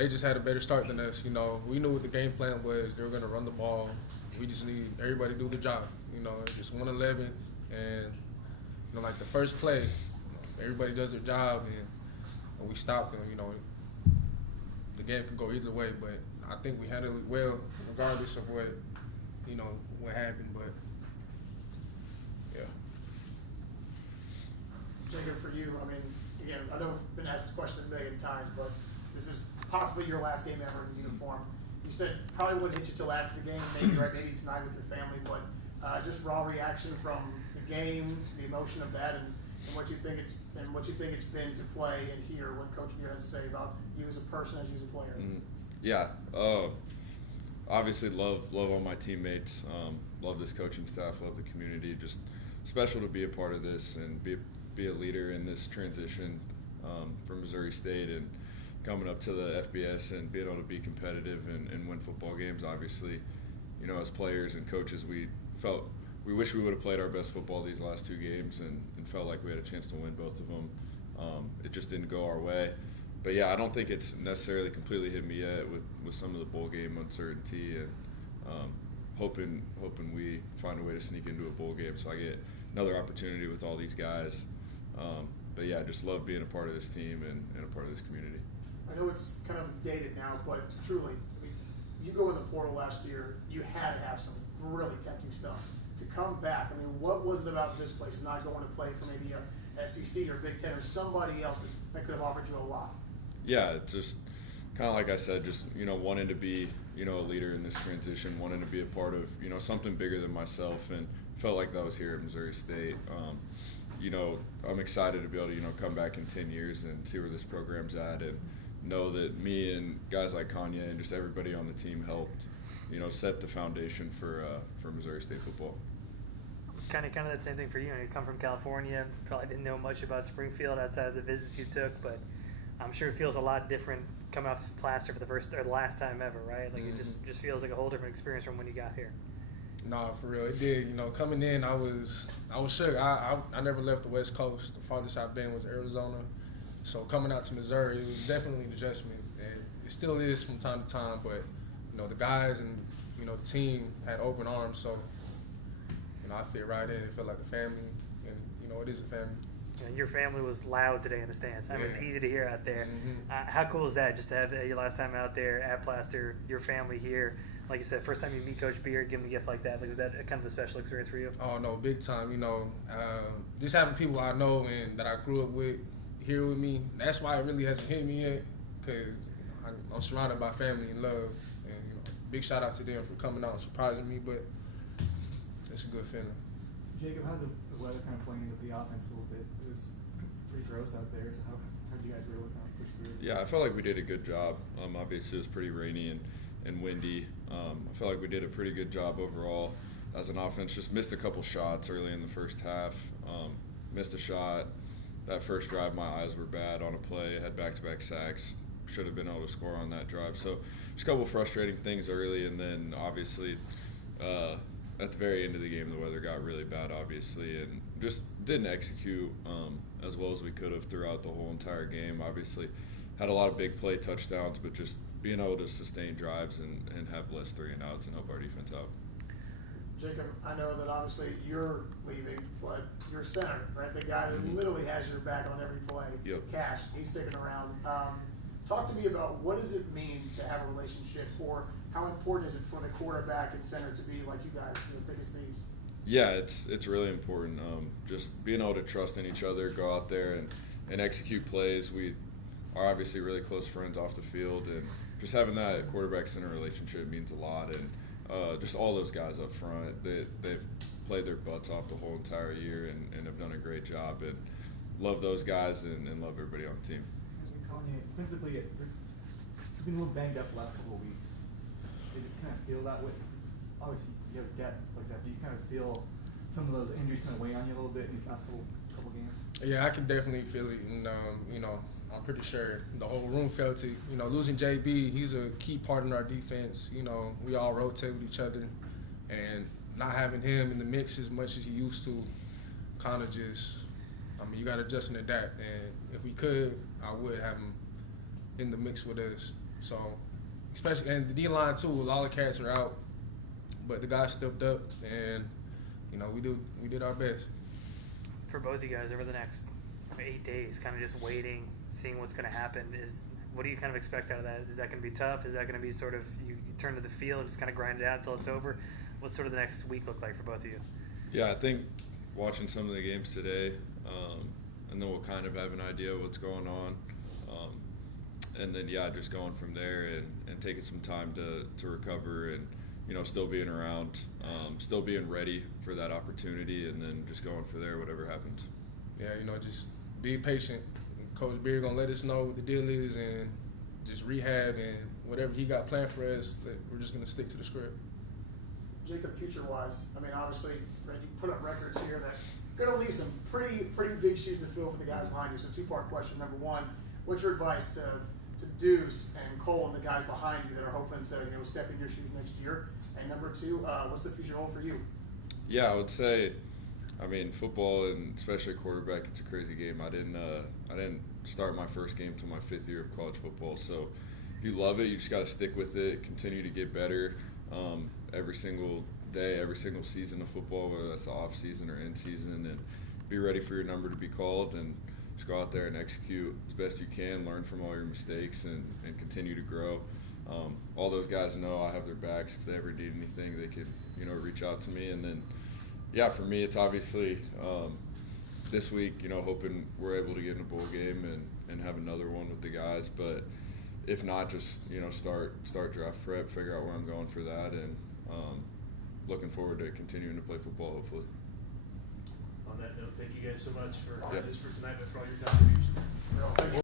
they just had a better start than us. You know, we knew what the game plan was. They were going to run the ball. We just need everybody to do the job. You know, it's just 1-11, and you know, like the first play, you know, everybody does their job, and we stop them. You know, the game could go either way, but I think we handled it well, regardless of what happened. But yeah. Jacob, for you, I mean, again, I know I've been asked this question a million times, but this is possibly your last game ever in uniform. You said probably wouldn't hit you till after the game, maybe maybe tonight with your family, but just raw reaction from the game, the emotion of that, and what you think it's been to play and hear what Coach Beard has to say about you as a person, as you as a player. Yeah, obviously love all my teammates, love this coaching staff, love the community. Just special to be a part of this and be a leader in this transition from Missouri State and coming up to the FBS and being able to be competitive and win football games. Obviously, you know, as players and coaches, we wish we would have played our best football these last two games and felt like we had a chance to win both of them. It just didn't go our way. But yeah, I don't think it's necessarily completely hit me yet with some of the bowl game uncertainty and hoping we find a way to sneak into a bowl game so I get another opportunity with all these guys. But yeah, I just love being a part of this team and a part of this community. I know it's kind of dated now, but truly, I mean, you go in the portal last year, you had to have some really tempting stuff. To come back, I mean, what was it about this place not going to play for maybe a SEC or Big Ten or somebody else that could have offered you a lot? Yeah, it's just kind of like I said, just, you know, wanting to be, you know, a leader in this transition, wanting to be a part of, you know, something bigger than myself, and felt like that was here at Missouri State. You know, I'm excited to be able to, you know, come back in 10 years and see where this program's at and know that me and guys like Kanye and just everybody on the team helped, you know, set the foundation for Missouri State football. Kind of that same thing for you. You come from California, probably didn't know much about Springfield outside of the visits you took, but I'm sure it feels a lot different coming off Plaster for the last time ever, right? Like It just feels like a whole different experience from when you got here. Nah, for real, it did. You know, coming in, I was shook. I never left the West Coast. The farthest I've been was Arizona. So coming out to Missouri, it was definitely an adjustment, and it still is from time to time. But you know, the guys and you know the team had open arms, so you know I fit right in. It felt like a family, and you know it is a family. And your family was loud today in the stands. It was easy to hear out there. How cool is that, just to have your last time out there at Plaster, your family here? Like you said, first time you meet Coach Beard, give him a gift like that. Like, was that kind of a special experience for you? Oh, no, big time. You know, just having people I know and that I grew up with here with me, that's why it really hasn't hit me yet, because I'm surrounded by family and love. And, you know, big shout out to them for coming out and surprising me, but it's a good feeling. Jacob, how did the weather kind of playing into the offense a little bit? It was pretty gross out there, so how did you guys really kind of push through? Yeah, I felt like we did a good job. Obviously, it was pretty rainy and windy. I felt like we did a pretty good job overall as an offense. Just missed a couple shots early in the first half. Missed a shot. That first drive, my eyes were bad on a play. I had back-to-back sacks. Should have been able to score on that drive. So just a couple frustrating things early, and then obviously at the very end of the game, the weather got really bad, obviously, and just didn't execute as well as we could have throughout the whole entire game. Obviously, had a lot of big play touchdowns, but just being able to sustain drives and have less 3-and-outs and help our defense out. Jacob, I know that obviously you're leaving, but your center, right, the guy that literally has your back on every play, Cash, he's sticking around. Talk to me about what does it mean to have a relationship, or how important is it for the quarterback and center to be like you guys, the biggest thieves? Yeah, it's really important. Just being able to trust in each other, go out there and execute plays. We are obviously really close friends off the field, and just having that quarterback-center relationship means a lot. And just all those guys up front, they've played their butts off the whole entire year and have done a great job. And love those guys and love everybody on the team. Kanye, physically, you've been a little banged up the last couple of weeks. Did you kind of feel that way? Obviously, you have depth and stuff like that. Do you kind of feel some of those injuries kind of weigh on you a little bit in the last couple games? Yeah, I can definitely feel it. And, you know, I'm pretty sure the whole room felt it. You know, losing JB, he's a key part in our defense. You know, we all rotate with each other. And not having him in the mix as much as he used to kind of just, I mean, you got to adjust and adapt. And if we could, I would have him in the mix with us. So, especially, and the D-line too, a lot of cats are out, but the guys stepped up, and, you know, we did our best. For both of you guys over the next 8 days, kind of just waiting, seeing what's going to happen, what do you kind of expect out of that? Is that going to be tough? Is that going to be sort of you turn to the field and just kind of grind it out until it's over? What's sort of the next week look like for both of you? Yeah, I think watching some of the games today, and then we'll kind of have an idea of what's going on. And then, yeah, just going from there and taking some time to recover and, you know, still being around, still being ready for that opportunity, and then just going from there, whatever happens. Yeah, you know, just be patient. Coach Beard gonna let us know what the deal is, and just rehab and whatever he got planned for us. We're just gonna stick to the script. Jacob, future-wise, I mean, obviously, you put up records here that are going to leave some pretty big shoes to fill for the guys behind you. So, two-part question. Number one, what's your advice to Deuce and Cole and the guys behind you that are hoping to, you know, step in your shoes next year? And number two, what's the future hold for you? Yeah, I would say, I mean, football and especially quarterback, it's a crazy game. I didn't start my first game till my 5th year of college football. So if you love it, you just got to stick with it, continue to get better every single day, every single season of football, whether that's the off season or in season, and be ready for your number to be called, and just go out there and execute as best you can, learn from all your mistakes, and continue to grow. All those guys know I have their backs. If they ever need anything, they could, you know, reach out to me. And then, yeah, for me, it's obviously this week, you know, hoping we're able to get in a bowl game and have another one with the guys. But if not, just, you know, start draft prep, figure out where I'm going for that, and looking forward to continuing to play football, hopefully. On that note, thank you guys so much for Yeah. this for tonight, but for all your contributions. Thank you.